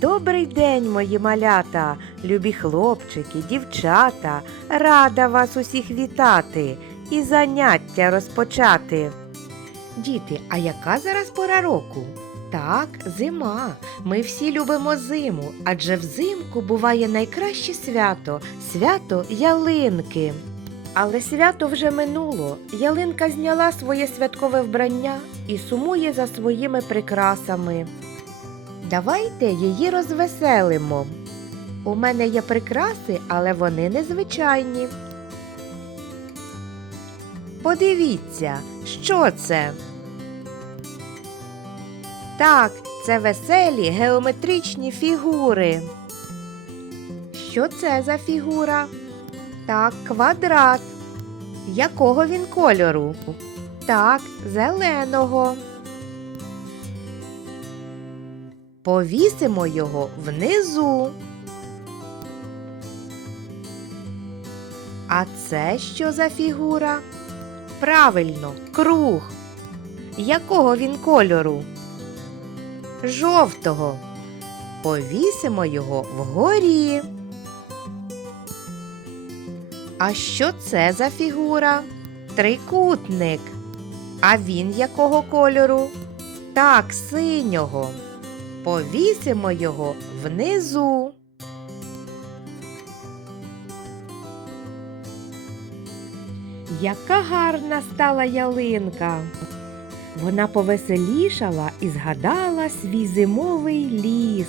Добрий день, мої малята, любі хлопчики, дівчата. Рада вас усіх вітати і заняття розпочати. Діти, а яка зараз пора року? Так, зима. Ми всі любимо зиму, адже взимку буває найкраще свято свято ялинки. Але свято вже минуло. Ялинка зняла своє святкове вбрання і сумує за своїми прикрасами. Давайте її розвеселимо. У мене є прикраси, але вони незвичайні. Подивіться, що це? Так, це веселі геометричні фігури. Що це за фігура? Так, квадрат. Якого він кольору? Так, зеленого. Повісимо його внизу. А це що за фігура? Правильно, круг. Якого він кольору? Жовтого. Повісимо його вгорі. А що це за фігура? Трикутник. А він якого кольору? Так, синього. Повісимо його внизу. Яка гарна стала ялинка. Вона повеселішала і згадала свій зимовий ліс.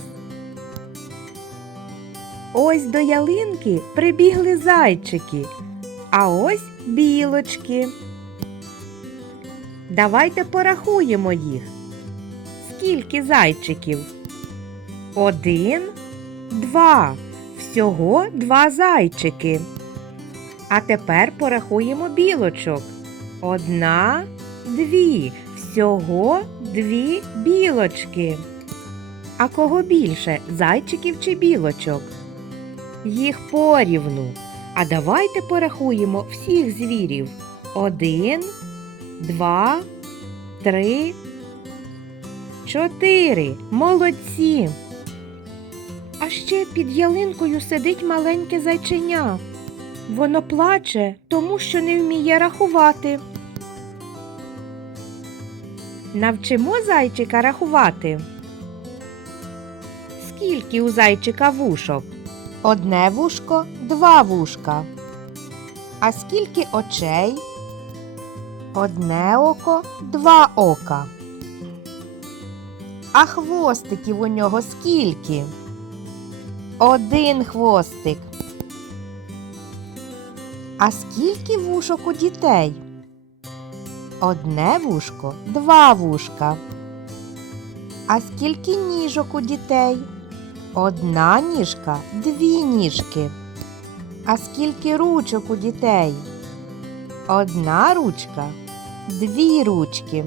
Ось до ялинки прибігли зайчики, а ось білочки. Давайте порахуємо їх. Скільки зайчиків? Один, два. Всього два зайчики. А тепер порахуємо білочок. Одна, дві. Всього дві білочки. А кого більше зайчиків чи білочок? Їх порівну. А давайте порахуємо всіх звірів. Один, два, три, чотири. Молодці. А ще під ялинкою сидить маленьке зайченя. Воно плаче, тому що не вміє рахувати. Навчимо зайчика рахувати. Скільки у зайчика вушок? Одне вушко, два вушка. А скільки очей? Одне око, два ока. А хвостиків у нього скільки? Один хвостик. А скільки вушок у дітей? Одне вушко, два вушка. А скільки ніжок у дітей? Одна ніжка, дві ніжки. А скільки ручок у дітей? Одна ручка, дві ручки.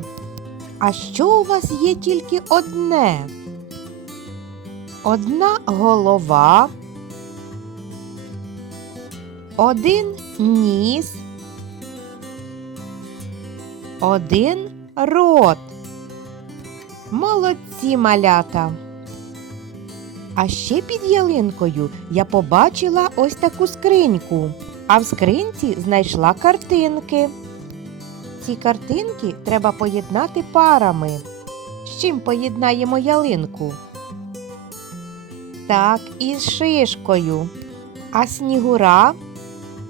А що у вас є тільки одне? Одна голова, один ніс, один рот. Молодці малята. А ще під ялинкою я побачила ось таку скриньку, а в скринці знайшла картинки. Ці картинки треба поєднати парами. З чим поєднаємо ялинку? Так, із шишкою. А снігура?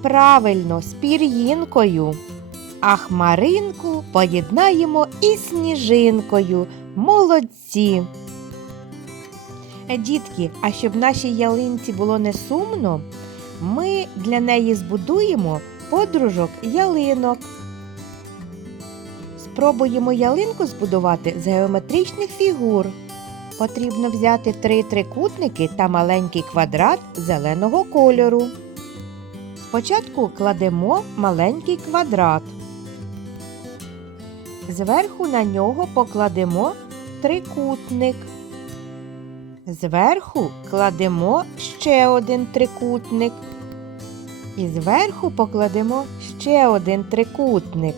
Правильно, з пір'їнкою. А хмаринку поєднаємо із сніжинкою. Молодці! Дітки, а щоб нашій ялинці було не сумно, ми для неї збудуємо подружок ялинок. Спробуємо ялинку збудувати з геометричних фігур. Потрібно взяти три трикутники та маленький квадрат зеленого кольору. Спочатку кладемо маленький квадрат. Зверху на нього покладемо трикутник. Зверху кладемо ще один трикутник. І зверху покладемо ще один трикутник.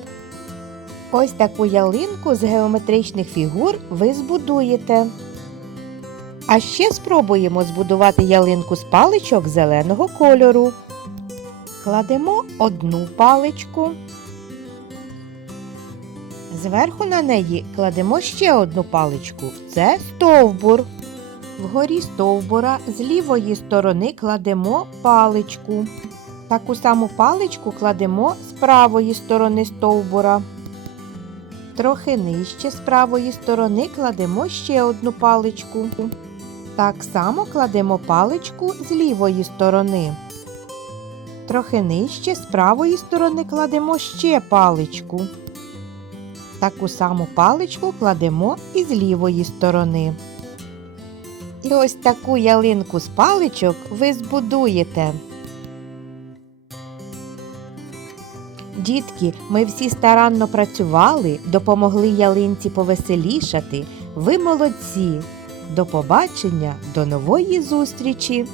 Ось таку ялинку з геометричних фігур ви збудуєте. А ще спробуємо збудувати ялинку з паличок зеленого кольору. Кладемо одну паличку. Зверху на неї кладемо ще одну паличку. Це стовбур. Вгорі стовбура з лівої сторони кладемо паличку. Таку саму паличку кладемо з правої сторони стовбура. Трохи нижче з правої сторони кладемо ще одну паличку. Так само кладемо паличку з лівої сторони. Трохи нижче з правої сторони кладемо ще паличку. Таку саму паличку кладемо і з лівої сторони. І ось таку ялинку з паличок ви збудуєте. Дітки, ми всі старанно працювали, допомогли ялинці повеселішати. Ви молодці. До побачення, до нової зустрічі!